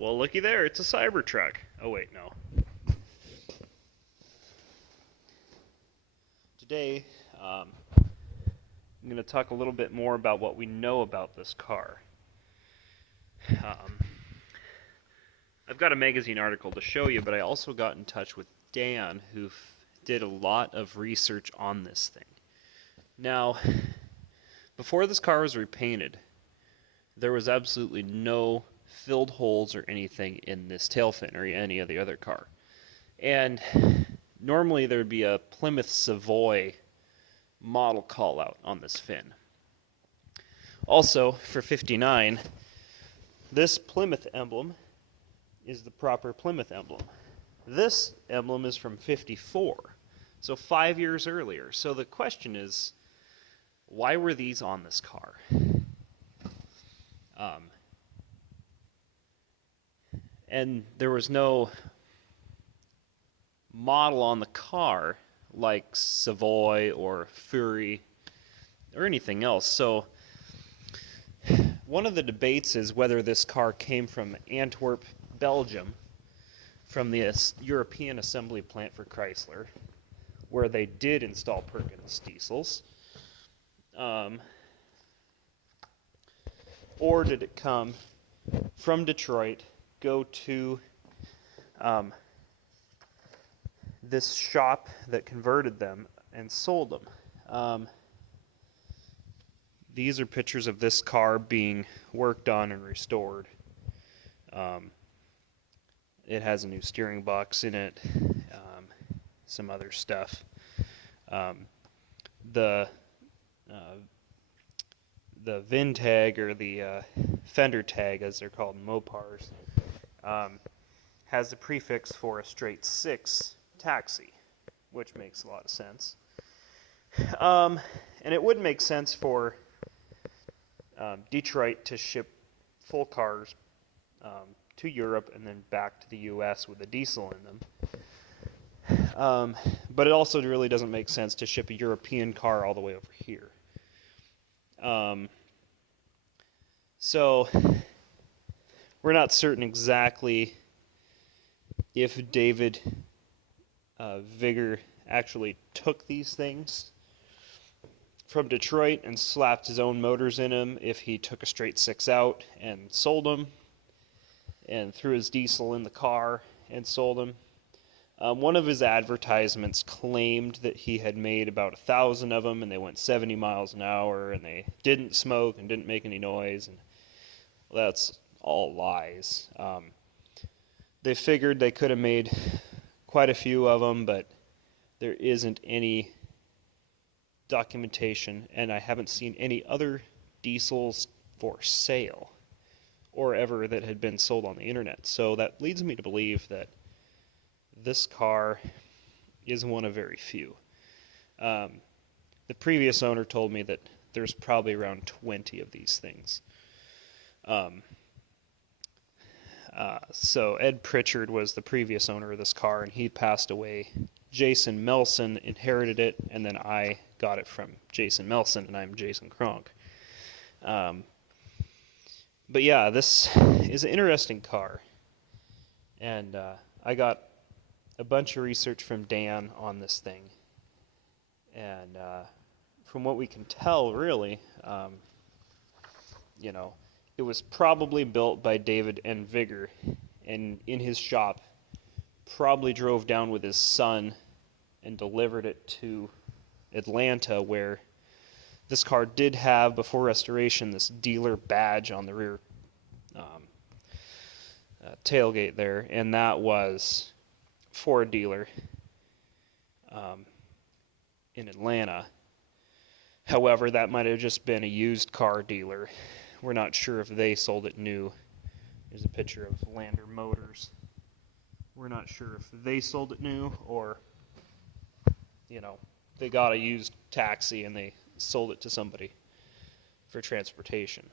Well, looky there, it's a Cybertruck. Oh wait, no. Today, I'm going to talk a little bit more about what we know about this car. I've got a magazine article to show you, but I also got in touch with Dan, who did a lot of research on this thing. Now, before this car was repainted, there was absolutely no filled holes or anything in this tail fin or any of the other car. And normally there would be a Plymouth Savoy model call out on this fin. Also, for 59, this Plymouth emblem is the proper Plymouth emblem. This emblem is from 54, so 5 years earlier. So the question is, why were these on this car? And there was no model on the car like Savoy or Fury or anything else. So one of the debates is whether this car came from Antwerp, Belgium, from the European assembly plant for Chrysler, where they did install Perkins diesels, or did it come from Detroit, go to this shop that converted them and sold them. These are pictures of this car being worked on and restored. It has a new steering box in it, some other stuff. The VIN tag, or the fender tag as they're called in Mopars, has the prefix for a straight 6 taxi, which makes a lot of sense. And it would make sense for Detroit to ship full cars to Europe and then back to the US with a diesel in them. But it also really doesn't make sense to ship a European car all the way over here. So we're not certain exactly if David Vigor actually took these things from Detroit and slapped his own motors in them, if he took a straight 6 out and sold them, and threw his diesel in the car and sold them. One of his advertisements claimed that he had made about 1,000 of them, and they went 70 miles an hour, and they didn't smoke and didn't make any noise, and that's all lies. They figured they could have made quite a few of them, but there isn't any documentation, and I haven't seen any other diesels for sale or ever that had been sold on the internet. So that leads me to believe that this car is one of very few. The previous owner told me that there's probably around 20 of these things. So Ed Pritchard was the previous owner of this car, and he passed away. Jason Melson inherited it, and then I got it from Jason Melson, and I'm Jason Kronk. But yeah, this is an interesting car, and I got a bunch of research from Dan on this thing, and from what we can tell, really, it was probably built by David N. Vigor, and in his shop, probably drove down with his son and delivered it to Atlanta, where this car did have, before restoration, this dealer badge on the rear tailgate there, and that was for a dealer in Atlanta. However, that might have just been a used car dealer. We're not sure if they sold it new. There's a picture of Lander Motors. We're not sure if they sold it new, or they got a used taxi and they sold it to somebody for transportation.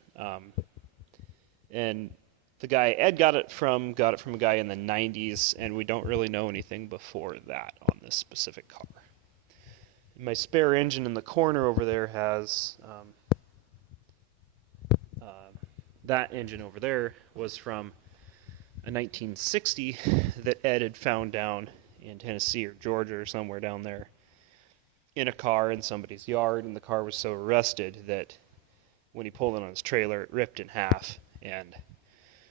And the guy Ed got it from a guy in the 90s, and we don't really know anything before that on this specific car. My spare engine in the corner over there has that engine over there was from a 1960 that Ed had found down in Tennessee or Georgia or somewhere down there in a car in somebody's yard, and the car was so rusted that when he pulled it on his trailer, it ripped in half, and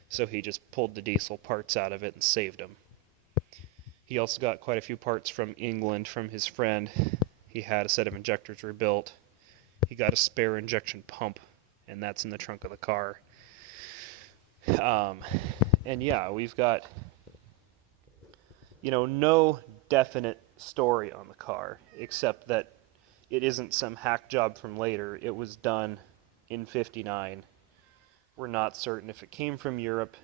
so he just pulled the diesel parts out of it and saved them. He also got quite a few parts from England from his friend. He had a set of injectors rebuilt. He got a spare injection pump, and that's in the trunk of the car. And yeah, we've got, no definite story on the car, except that it isn't some hack job from later. It was done in '59. We're not certain if it came from Europe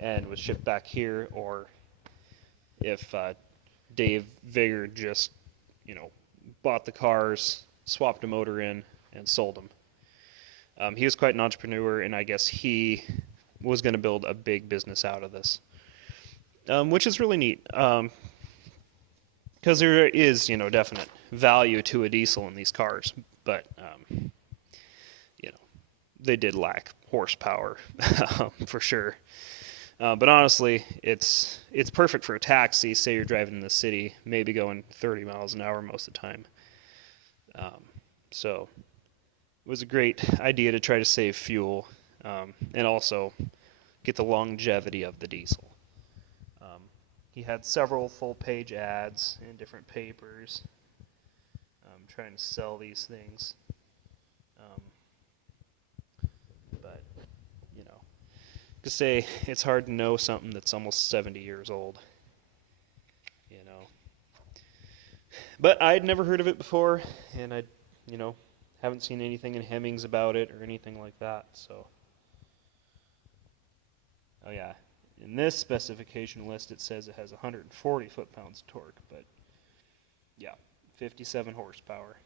and was shipped back here, or if Dave Vigor just, bought the cars, swapped a motor in, and sold them. He was quite an entrepreneur, and I guess he was going to build a big business out of this, which is really neat, because there is, definite value to a diesel in these cars, but, they did lack horsepower, for sure. But honestly, it's perfect for a taxi. Say you're driving in the city, maybe going 30 miles an hour most of the time. So it was a great idea to try to save fuel, and also get the longevity of the diesel. He had several full-page ads in different papers, trying to sell these things. But, to say it's hard to know something that's almost 70 years old, But I'd never heard of it before, and I, haven't seen anything in Hemmings about it or anything like that, so. Oh yeah, in this specification list it says it has 140 foot-pounds of torque, but yeah, 57 horsepower.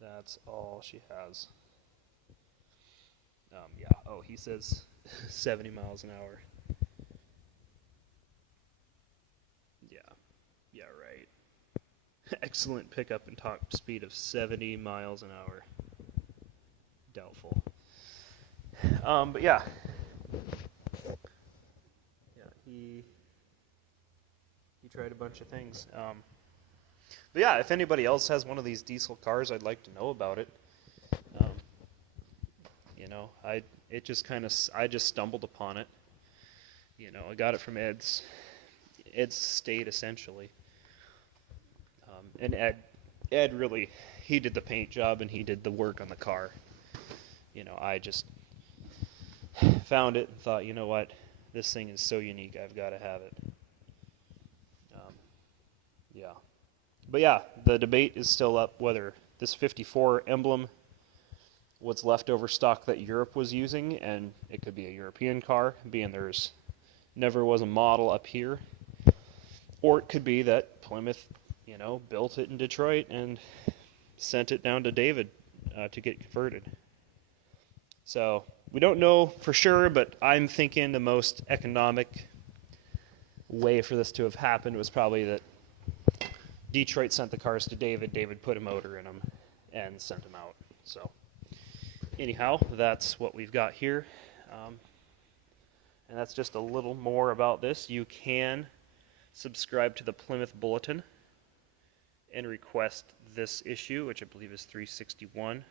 That's all she has. Yeah, oh, he says 70 miles an hour. Yeah, right. Excellent pickup and top speed of 70 miles an hour. Doubtful. But yeah. Yeah, he tried a bunch of things. But yeah, if anybody else has one of these diesel cars, I'd like to know about it. I just stumbled upon it. I got it from Ed's estate, essentially. And Ed really, he did the paint job and he did the work on the car. I just found it and thought, you know what, this thing is so unique, I've got to have it. Yeah. But yeah, the debate is still up whether this 54 emblem was leftover stock that Europe was using, and it could be a European car, being there's never was a model up here. Or it could be that Plymouth, built it in Detroit and sent it down to David to get converted. So we don't know for sure, but I'm thinking the most economic way for this to have happened was probably that Detroit sent the cars to David, David put a motor in them, and sent them out. So anyhow, that's what we've got here. And that's just a little more about this. You can subscribe to the Plymouth Bulletin and request this issue, which I believe is 361.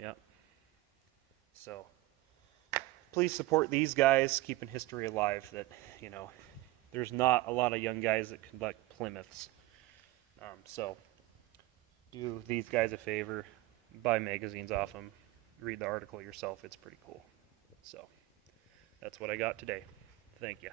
Yeah. So please support these guys, keeping history alive. That there's not a lot of young guys that collect Plymouths. So do these guys a favor, buy magazines off them, read the article yourself. It's pretty cool. So that's what I got today. Thank you.